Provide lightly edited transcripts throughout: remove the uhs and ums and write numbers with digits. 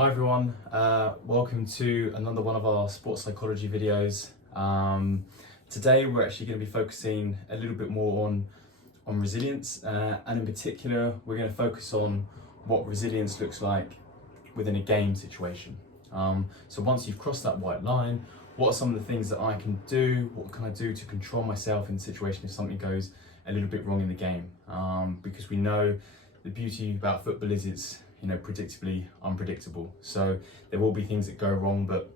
Hi everyone, welcome to another one of our sports psychology videos. Today we're actually going to be focusing a little bit more on resilience, and in particular we're going to focus on what resilience looks like within a game situation. So once you've crossed that white line, what are some of the things that I can do, what can I do to control myself in the situation if something goes a little bit wrong in the game? Because we know the beauty about football is it's predictably unpredictable. So there will be things that go wrong, but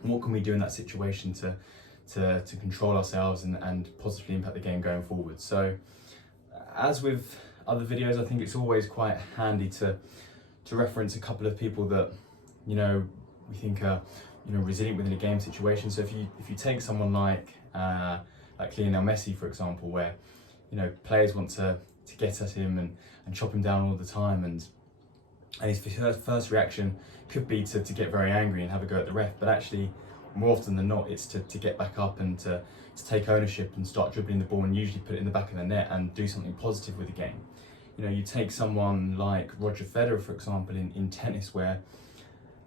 what can we do in that situation to control ourselves and positively impact the game going forward? So as with other videos, I think it's always quite handy to reference a couple of people that we think are resilient within a game situation. So if you take someone like Lionel Messi, for example, where players want to get at him and chop him down all the time, and his first reaction could be to get very angry and have a go at the ref, but actually more often than not it's to get back up and to take ownership and start dribbling the ball and usually put it in the back of the net and do something positive with the game. You take someone like Roger Federer, for example, in tennis, where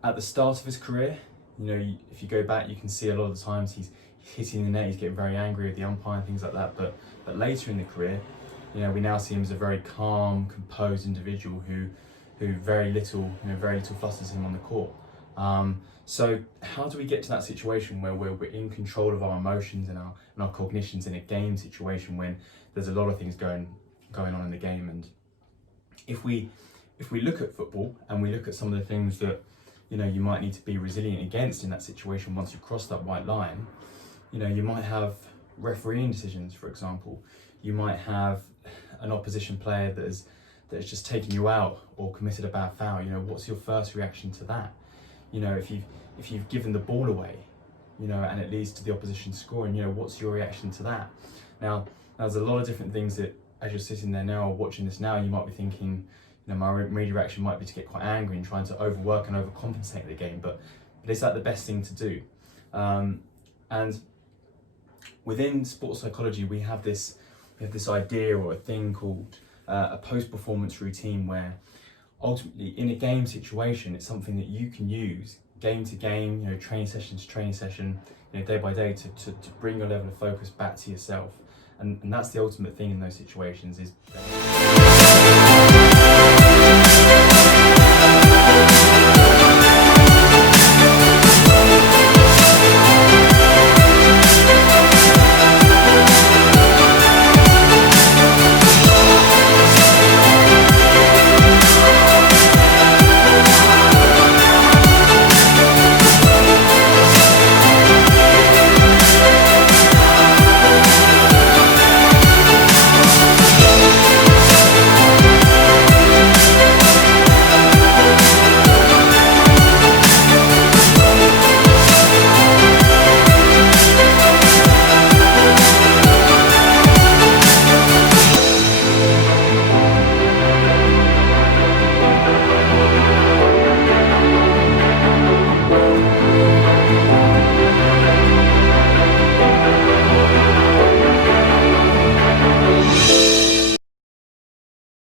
at the start of his career, if you go back, you can see a lot of the times he's hitting the net, he's getting very angry with the umpire and things like that, but later in the career, we now see him as a very calm, composed individual who very little flusters him on the court. So how do we get to that situation where we're in control of our emotions and our cognitions in a game situation when there's a lot of things going on in the game? And if we look at football and we look at some of the things that you might need to be resilient against in that situation once you cross that white line, you might have refereeing decisions, for example. You might have an opposition player that has just taken you out or committed a bad foul. What's your first reaction to that? If you've given the ball away, and it leads to the opposition scoring, what's your reaction to that? Now, there's a lot of different things that, as you're sitting there now or watching this now, you might be thinking, my immediate reaction might be to get quite angry and trying to overwork and overcompensate the game, but is that the best thing to do? And within sports psychology, we have this idea or a thing called a post-performance routine, where ultimately in a game situation, it's something that you can use game to game, training session to training session, day by day to bring your level of focus back to yourself. And that's the ultimate thing in those situations is